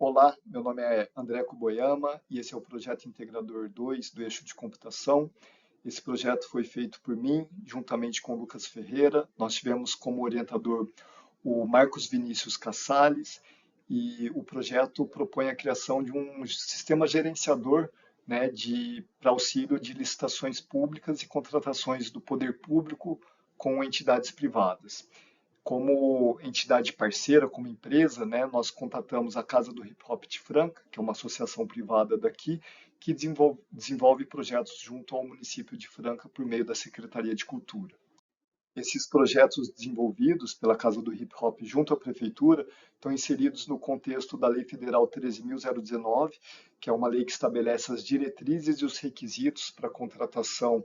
Olá, meu nome é André Koboyama e esse é o projeto Integrador 2 do Eixo de Computação. Esse projeto foi feito por mim, juntamente com o Lucas Ferreira. Nós tivemos como orientador o Marcos Vinícius Cassales e o projeto propõe a criação de um sistema gerenciador, né, para auxílio de licitações públicas e contratações do poder público com entidades privadas. Como entidade parceira, como empresa, né, nós contatamos a Casa do Hip Hop de Franca, que é uma associação privada daqui, que desenvolve projetos junto ao município de Franca por meio da Secretaria de Cultura. Esses projetos desenvolvidos pela Casa do Hip Hop junto à Prefeitura estão inseridos no contexto da Lei Federal 13.019, que é uma lei que estabelece as diretrizes e os requisitos para a contratação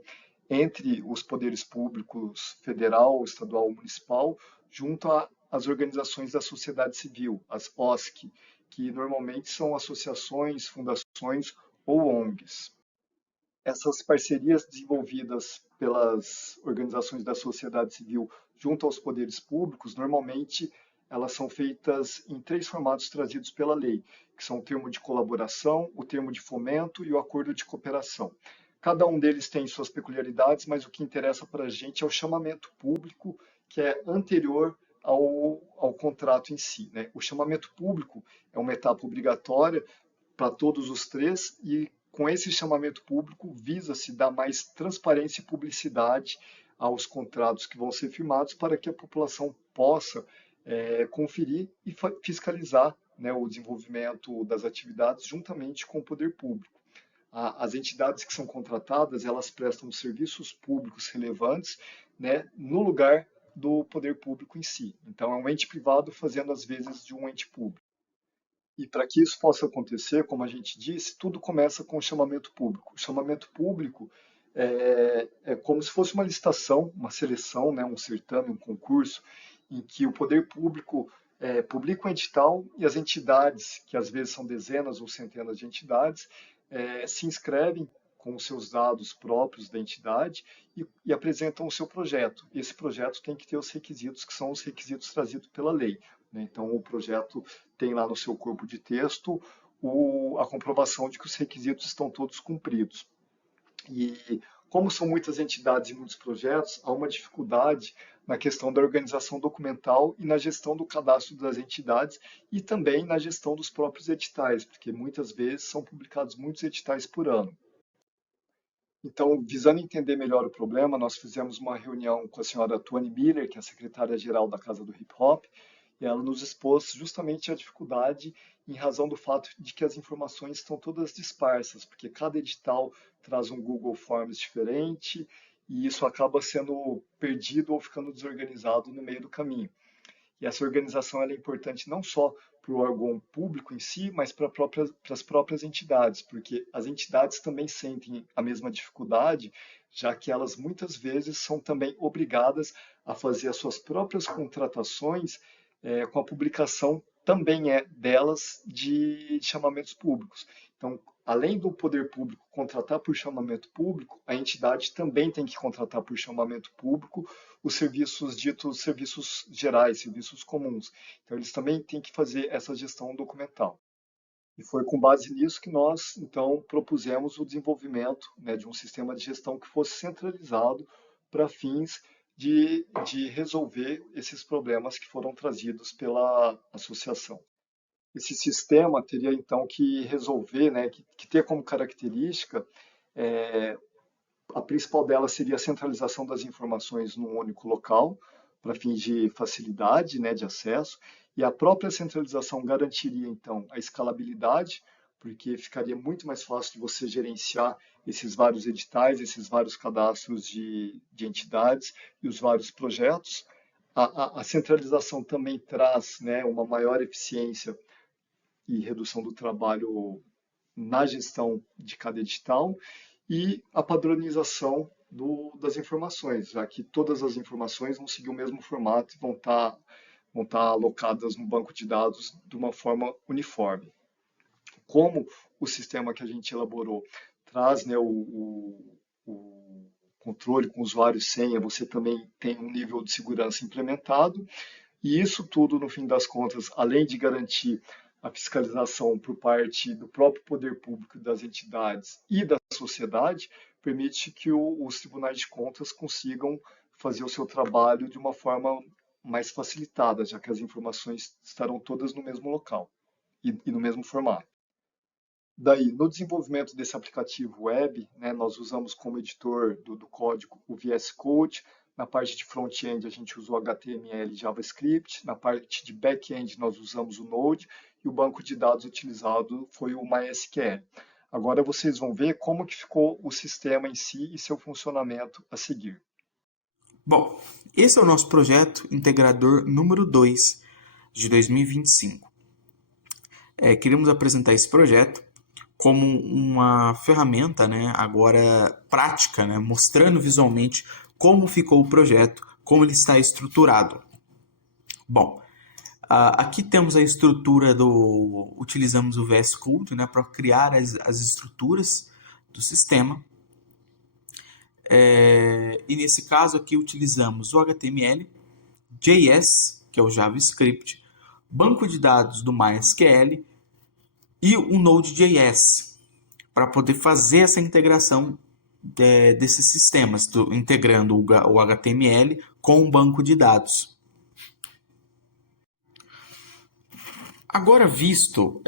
entre os poderes públicos federal, estadual e municipal, junto às organizações da sociedade civil, as OSC, que normalmente são associações, fundações ou ONGs. Essas parcerias desenvolvidas pelas organizações da sociedade civil junto aos poderes públicos, normalmente elas são feitas em três formatos trazidos pela lei, que são o termo de colaboração, o termo de fomento e o acordo de cooperação. Cada um deles tem suas peculiaridades, mas o que interessa para a gente é o chamamento público, que é anterior ao contrato em si, né? O chamamento público é uma etapa obrigatória para todos os três e com esse chamamento público visa-se dar mais transparência e publicidade aos contratos que vão ser firmados para que a população possa conferir e fiscalizar, né, o desenvolvimento das atividades juntamente com o poder público. As entidades que são contratadas, elas prestam serviços públicos relevantes, né, no lugar do poder público em si. Então, é um ente privado fazendo as vezes de um ente público. E para que isso possa acontecer, como a gente disse, tudo começa com o chamamento público. O chamamento público é como se fosse uma licitação, uma seleção, né, um certame, um concurso, em que o poder público publica o edital e as entidades, que às vezes são dezenas ou centenas de entidades, se inscrevem com os seus dados próprios da entidade e apresentam o seu projeto. Esse projeto tem que ter os requisitos, que são os requisitos trazidos pela lei, né? Então, o projeto tem lá no seu corpo de texto a comprovação de que os requisitos estão todos cumpridos. E como são muitas entidades e muitos projetos, há uma dificuldade na questão da organização documental e na gestão do cadastro das entidades e também na gestão dos próprios editais, porque muitas vezes são publicados muitos editais por ano. Então, visando entender melhor o problema, nós fizemos uma reunião com a senhora Toni Miller, que é a secretária-geral da Casa do Hip Hop, e ela nos expôs justamente a dificuldade em razão do fato de que as informações estão todas dispersas, porque cada edital traz um Google Forms diferente e isso acaba sendo perdido ou ficando desorganizado no meio do caminho. E essa organização ela é importante não só para o órgão público em si, mas para as próprias entidades, porque as entidades também sentem a mesma dificuldade, já que elas muitas vezes são também obrigadas a fazer as suas próprias contratações com a publicação também delas de chamamentos públicos. Então, além do poder público contratar por chamamento público, a entidade também tem que contratar por chamamento público os serviços ditos serviços gerais, serviços comuns. Então, eles também têm que fazer essa gestão documental. E foi com base nisso que nós, então, propusemos o desenvolvimento, né, de um sistema de gestão que fosse centralizado para fins de resolver esses problemas que foram trazidos pela associação. Esse sistema teria, então, que resolver, né, que ter como característica é, a principal delas seria a centralização das informações num único local, para fins de facilidade, né, de acesso, e a própria centralização garantiria, então, a escalabilidade, porque ficaria muito mais fácil de você gerenciar esses vários editais, esses vários cadastros de entidades e os vários projetos. A centralização também traz, né, uma maior eficiência e redução do trabalho na gestão de cada edital e a padronização das informações, já que todas as informações vão seguir o mesmo formato e vão estar alocadas no banco de dados de uma forma uniforme. Como o sistema que a gente elaborou traz, né, o controle com usuário e senha, você também tem um nível de segurança implementado, e isso tudo, no fim das contas, além de garantir a fiscalização por parte do próprio poder público, das entidades e da sociedade, permite que os tribunais de contas consigam fazer o seu trabalho de uma forma mais facilitada, já que as informações estarão todas no mesmo local e no mesmo formato. Daí, no desenvolvimento desse aplicativo web, né, nós usamos como editor do código o VS Code. Na parte de front-end, a gente usou HTML e JavaScript. Na parte de back-end, nós usamos o Node. E o banco de dados utilizado foi o MySQL. Agora vocês vão ver como que ficou o sistema em si e seu funcionamento a seguir. Bom, esse é o nosso projeto integrador número 2 de 2025. Queremos apresentar esse projeto como uma ferramenta, né, agora prática, né, mostrando visualmente como ficou o projeto, como ele está estruturado. Bom, aqui temos a estrutura utilizamos o VS Code, né, para criar as estruturas do sistema. E nesse caso aqui utilizamos o HTML, JS, que é o JavaScript, banco de dados do MySQL e o Node.js, para poder fazer essa integração desses sistemas, integrando o HTML com o banco de dados. Agora visto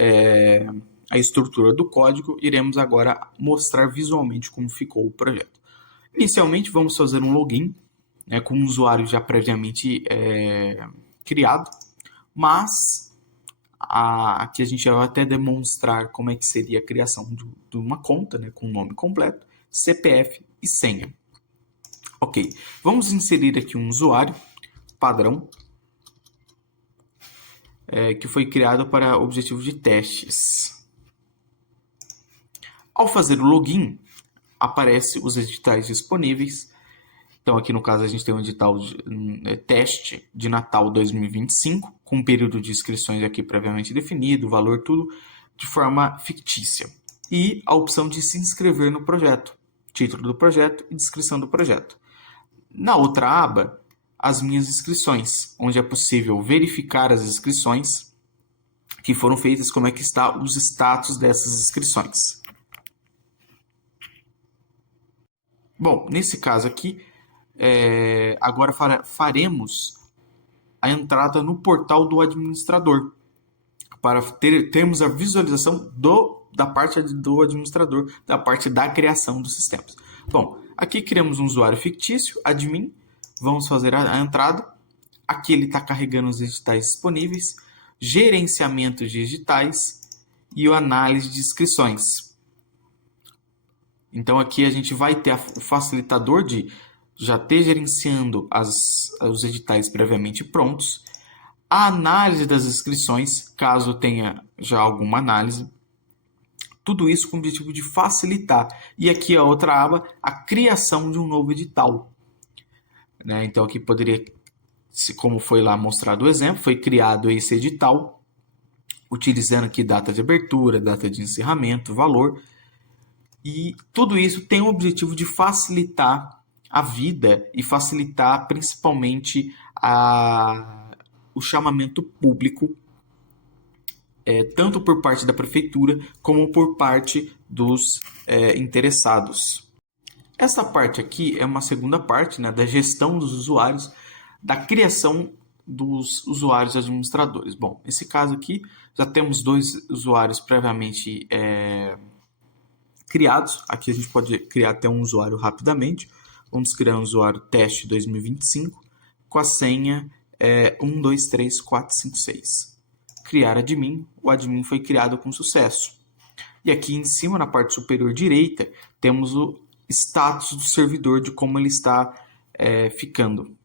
a estrutura do código, iremos agora mostrar visualmente como ficou o projeto. Inicialmente vamos fazer um login, né, com um usuário já previamente criado, mas aqui a gente vai até demonstrar como é que seria a criação de uma conta, né, com o nome completo, CPF e senha. Ok, vamos inserir aqui um usuário padrão que foi criado para objetivo de testes. Ao fazer o login, aparece os editais disponíveis. Então aqui no caso a gente tem um edital teste de Natal 2025, com um período de inscrições aqui previamente definido, valor tudo de forma fictícia. E a opção de se inscrever no projeto, título do projeto e descrição do projeto. Na outra aba, as minhas inscrições, onde é possível verificar as inscrições que foram feitas, como é que está os status dessas inscrições. Bom, nesse caso aqui, agora faremos a entrada no portal do administrador, para termos a visualização da parte do administrador, da parte da criação dos sistemas. Bom, aqui criamos um usuário fictício, admin, vamos fazer a entrada. Aqui ele está carregando os editais disponíveis, gerenciamento de editais e o análise de inscrições. Então aqui a gente vai ter o facilitador de já ter gerenciando os editais previamente prontos, a análise das inscrições, caso tenha já alguma análise, tudo isso com o objetivo de facilitar. E aqui a outra aba, a criação de um novo edital. Né? Então aqui poderia, como foi lá mostrado o exemplo, foi criado esse edital, utilizando aqui data de abertura, data de encerramento, valor. E tudo isso tem o objetivo de facilitar a vida e facilitar principalmente o chamamento público, tanto por parte da prefeitura como por parte dos interessados. Essa parte aqui é uma segunda parte, né, da gestão dos usuários, da criação dos usuários administradores. Bom, nesse caso aqui já temos 2 usuários previamente criados. Aqui a gente pode criar até um usuário rapidamente. Vamos criar um usuário teste 2025 com a senha 123456. Criar admin. O admin foi criado com sucesso. E aqui em cima, na parte superior direita, temos o status do servidor, de como ele está ficando.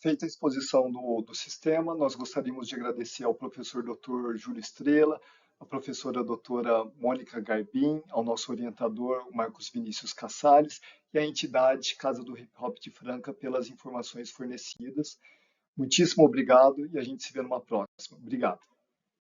Feita a exposição do sistema, nós gostaríamos de agradecer ao professor Dr. Júlio Estrela, à professora doutora Mônica Garbim, ao nosso orientador Marcos Vinícius Cassales e à entidade Casa do Hip Hop de Franca pelas informações fornecidas. Muitíssimo obrigado e a gente se vê numa próxima. Obrigado.